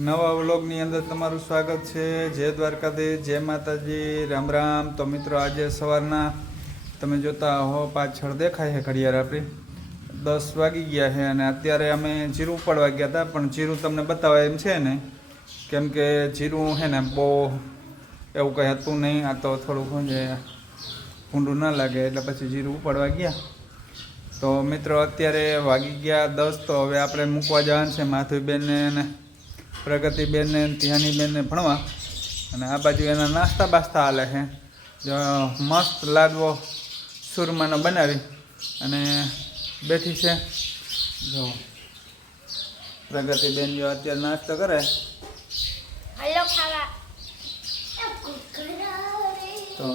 નવા વ્લોગની અંદર તમારું સ્વાગત છે. જય દ્વારકાધીશ, જય માતાજી. રામ રામ. તો મિત્રો, આજે સવારના તમે જોતા હો, પાછળ દેખાય છે ઘડિયાળ આપણી. દસ વાગી ગયા છે અને અત્યારે અમે જીરું ઉપાડવા ગયા હતા, પણ જીરું તમને બતાવવા એમ છે ને, કેમ કે જીરું છે ને બહુ એવું કંઈ હતું નહીં. આ તો થોડુંક જે ભૂંડું ના લાગે, એટલે પછી જીરું ઉપાડવા ગયા. તો મિત્રો, અત્યારે વાગી ગયા દસ, તો હવે આપણે મૂકવા જવાનું છે માધુબેનને અને પ્રગતિબેનને ધ્યાનીબેનને ભણવા. અને આ બાજુ એના નાસ્તા બાસ્તા હાલે છે. જો મસ્ત લાડવો સુરમાનો બનાવી અને બેઠી છે. જો પ્રગતિબેન જો અત્યારે નાસ્તો કરે. તો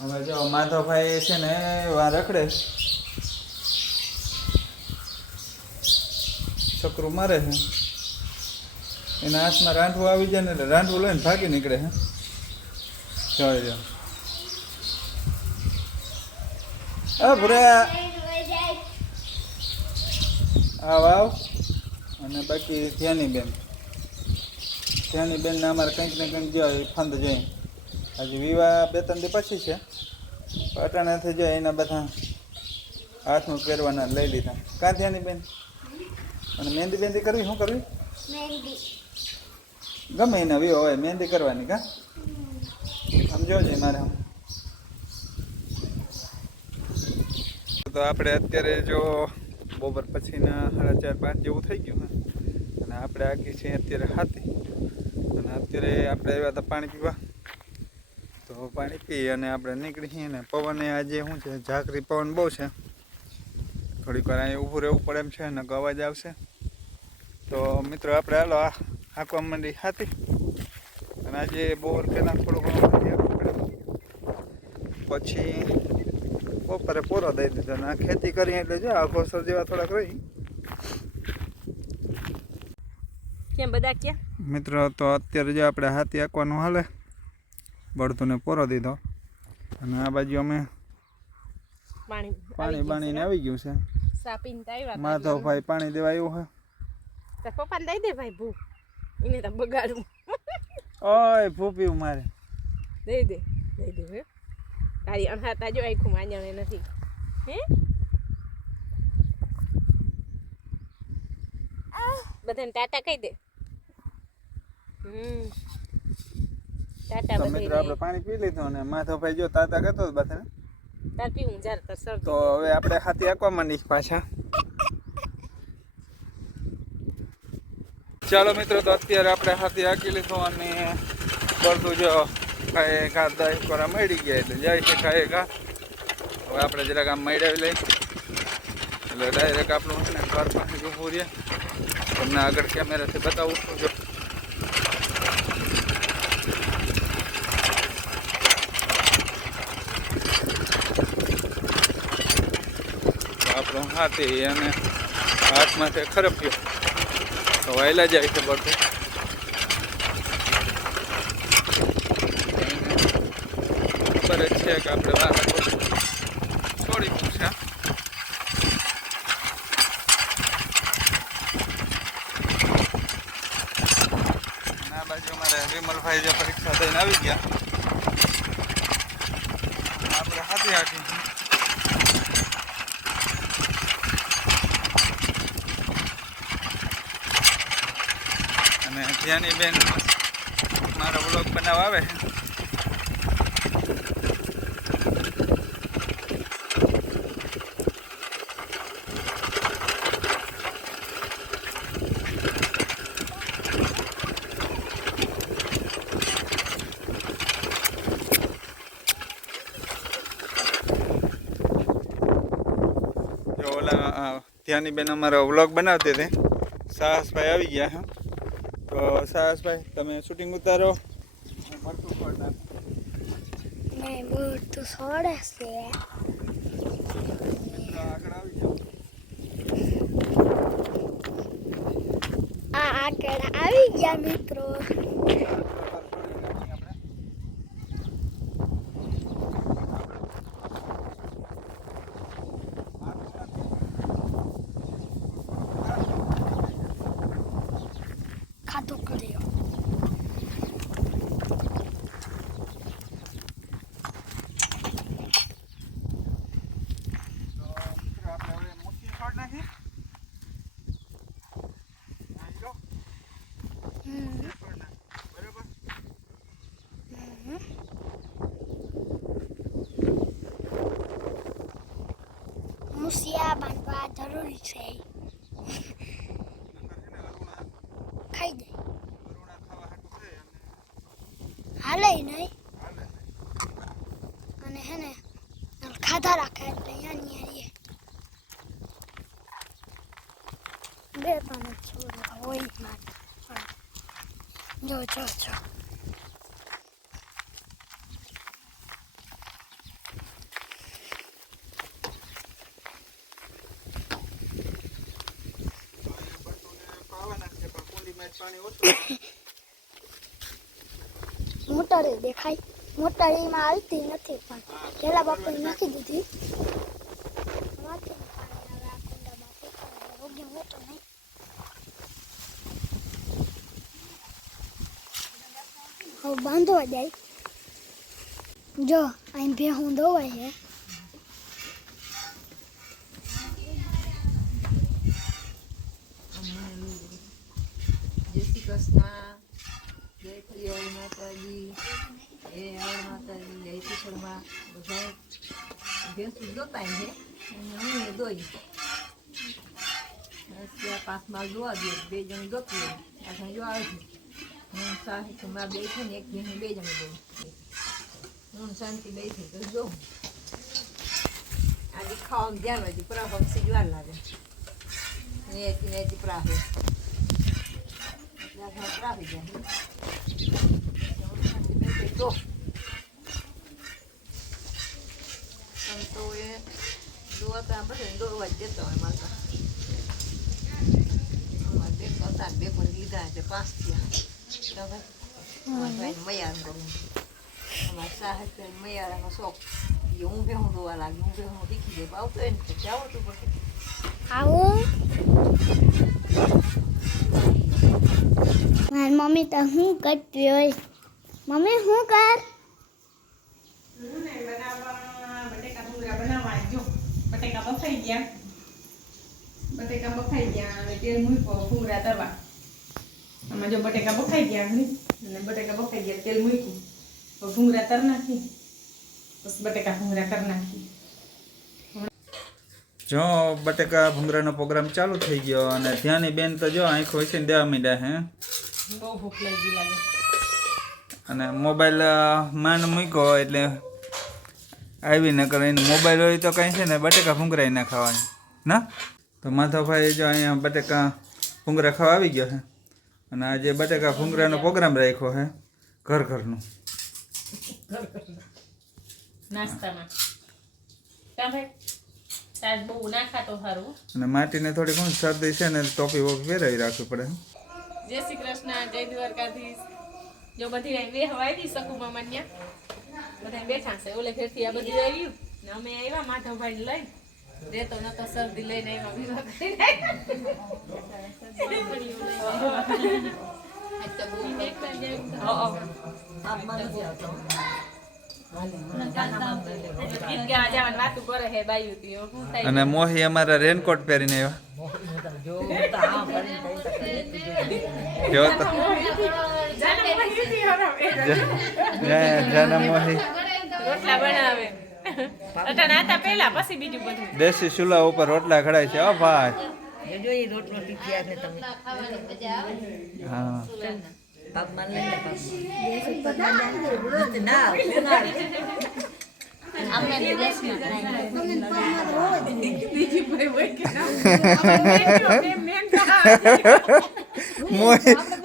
હવે જો માધવભાઈ છે ને વા રખડે. છોકરું મારે છે. એના હાથમાં રાંઠવું આવી જાય ને એટલે રાંઠવું લઈને ભાગી નીકળે હે. જોઈ લો આ ભૂરા. આવ આવ અને બાકી ધ્યાની બેન ધ્યાની બેનને અમારે કંઈક ને કંઈક જો ફંદ જોઈએ હજી વિવાહ બે ત્રણ દી પછી છે. અટાણાથી જો એના બધા હાથમાં પહેરવાના લઈ લીધા. કાં ધ્યાની બેન અને મહેંદી બેંદી કરવી? શું કરવી? મહેંદી. ગમે એને વિવો હોય, મહેંદી કરવાની કા? સમજો છે મારે આમ. તો આપણે અત્યારે જો બપોર પછીના સાડા ચાર પાંચ જેવું થઈ ગયું અને આપણે આગી છીએ અત્યારે હાથી. અને અત્યારે આપણે આવ્યા હતા પાણી પીવા. તો પાણી પી અને આપણે નીકળી છીએ ને પવને આજે શું છે? ઝાકરી પવન બહુ છે. થોડીક વાર અહીંયા ઊભું રહેવું પડે એમ છે ને અવાજ આવશે. તો મિત્રો, આપણે હાલો આ હાંકવા માંડી હાથી અને આજે બોર પહેલાં થોડું ઘણું પછી બપોરે પૂરો દઈ દીધો. અને આ ખેતી કરી એટલે જો આ ઘોસર જેવા થોડાક રહી. કેમ બધા ક્યાં? મિત્રો તો અત્યારે જો આપણે હાથી હાંકવાનું હાલે. બળતુને પૂરો દીધો. અને આ બાજુ અમે પાણી પાણી બાણીને આવી ગયું છે. માધવભાઈ પાણી દેવા આવ્યું છે. પપ્પાને દઈ દે ભાઈ ભૂ એને તો બગાડવું ઓય ભૂપી મારે દઈ દે દઈ દે હે. તારી અણહાતા જો આખું માન્યાને નથી. હે? બધાને ટાટા કહી દે. હમ. ટાટા તો આપણે પાણી પી લીધું અને માધવભાઈ જો તાતા કરતો હતો બધાને. તાર પીવું જ્યારે તાર તો હવે આપણે હાથી આંકવા માંડી પાછા. ચાલો મિત્રો, તો અત્યારે આપણે હાથી આંકી લીધું અને બધું જો ખાય ઘા દહીં કોરા મળી ગયા એટલે જાય છે ખાય ઘા. હવે આપણે જરાક આમ મળી લઈ એટલે ડાયરેક્ટ આપણું છે ને ઘર પાસે જ ઊભું રહે. તમને આગળ કેમેરાથી બતાવું છું, જો. તો આપણો હાથી અને હાથમાંથી ખરપ્યો. તો વાયલા જાય છે બધું. ખબર જ છે કે આપણે બહાર છોડી મૂકશે આ બાજુ અમારે વિમલભાઈ જે પરીક્ષા થઈને આવી ગયા. આપણે હાથી હાકી ધ્યાની બેન મારો બ્લોગ બનાવવા આવે. ત્યાંની બેન અમારો વ્લોગ બનાવતી હતી. સાહસભાઈ આવી ગયા હા. તો તમે શૂટિંગ ઉતારો મરચું ફોડ નાખો. મેં તો સોડે છે આ આગળ આવી ગયા મિત્રો ખાતું કર્યો તો મિત્રો આપણે હવે મૂકી છોડ નાખી હા, હીરો. હમ એ છોડ નાખ. બરાબર મુસિયા જરૂરી છે અરુણા ખાઈ દે અરુણા હાલે નહીં. અને હે ને ખાધા રાખે એટલે અહીંયા રહીએ બે ત્રણ છોડ હોય મારે જો જો તો અહીંયા બટુને પાવાના છે પણ કુંડીમાં જ પાણી મોટર દેખાય. મોટર એમાં આવતી નથી પણ પેલા બાપુ નાખી દીધી. હવે બાંધવા જાય. જો અહીં ભેહું દોવાય છે જય શ્રી કૃષ્ણ જય ખલિયાળી માતાજી, એ આવડ માતાજી, જય શીતળમાં બધા ભેંસું દોતાય છે. અને હું એ દોઈ. પાંચમાં જોવા દે બે જણ દોતી હોય. પાછા જો આવે છે. હું સાહિત્યમાં બે છે ને એક ભેંસ બે જણ દઉં હું શાંતિ બે છે. તો જોઉં આજે ખાવામાં ધ્યાન હોય પરા પક્ષી જ્વાર લાગે. ને એથી ને એથી જાય હોય. ત્યાં ઘણા પરા થઈ જાય શાંતિ બે છે તો આમ તો બે હતા બે પણ લીધા એટલે પાંચ થયા તો ભાઈ મૈયાર અમારા સાહેબ મયારાનો શોખ એ હું બે હું દોવા લાગી હું બે હું શીખી દે આવતો એને પછી આવડતું પડે આવું મારી મમ્મી તો શું કરતી હોય મમ્મી શું કર? બટેકા ભૂંગળા બનાવવા જો બટેકા બફાઈ ગયા બટેકા બફાઈ ગયા અને તેલ મૂક્યો ભૂંગળા તરવા. આમાં જો બટેકા બફાઈ ગયા હે અને બટેકા બફાઈ ગયા તેલ મૂક્યું. તો ભૂંગળા તર નાખી બસ બટેકા ભૂંગળા કર નાખી. જો બટેકા ભૂંગરાનો પ્રોગ્રામ ચાલુ થઈ ગયો અને ત્યાંની બેન તો જો આંખો છે ને દેવા માંડ્યા હે. બહુ ભૂખ લાગી લાગે. અને મોબાઈલ માન મૂક્યો એટલે આવી ન કરે. એને મોબાઈલ હોય તો કંઈ છે ને બટેકા ભૂંગરાઈ ના ખાવાની. ના? તો માધવભાઈ જો અહીંયા બટેકા ભૂંગરા ખાવા આવી ગયો છે. અને આજે બટેકા ભૂંગરાનો પ્રોગ્રામ રાખ્યો છે ઘર ઘરનું. અને માટીને થોડી ઘણી શરદી છે ને ટોપી વોપી પહેરાવી રાખવી પડે. જય શ્રી કૃષ્ણ જય દ્વારકાધીશ. જો બધી બે હવાઈ દી શકું મામાન્યા બધા બેઠા છે. ઓલે ફેરથી આ બધું આવ્યું ને અમે આવ્યા માધવભાઈ લઈ રેતો ન તો શરદી લઈને આવ્યા વિવાહ તાપમાન નથી આવતો ગીત ગાવા જવાની વાતું કરે હે બાયું તી અને મોહી અમારા રેનકોટ પહેરીને આવ્યા રોટલા બનાવે. નાતા પહેલા પછી બીજું બધું. દેશી ચૂલા ઉપર રોટલા ખડાય છે ઓ ભાઈ. જો એ રોટલો ટીક્યા છે તમે. હા. તાપમાન લઈ લે તાપમાન ના ઉનાળે.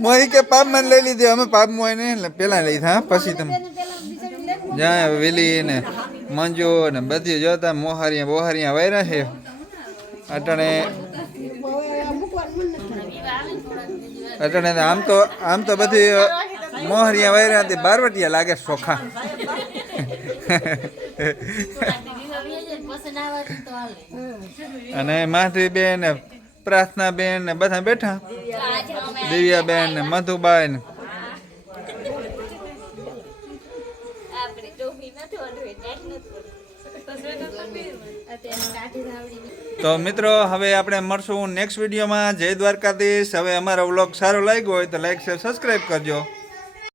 મોહી કે પાપ મને લઈ લીધી. અમે પાપ મોહી ને પેલા લીધા. પછી તમે જાય વેલી ને મંજુ ને બધી જોતા મોહારિયા બોહારિયા વાયરા છે. અટણે અટણે આમ તો આમ તો બધી મોહરિયા વાયરા હતી. બારવટિયા લાગે ચોખા. અને માધવી બેન પ્રાર્થનાબેન ને બધા બેઠા. દિવ્યાબેન ને મધુબાઈ ને. તો મિત્રો હવે આપણે મળશું નેક્સ્ટ વિડીયોમાં જય દ્વારકાધીશ. હવે અમારો વ્લોગ સારો લાગ્યો હોય તો લાઈક શેર સબસ્ક્રાઈબ કરજો.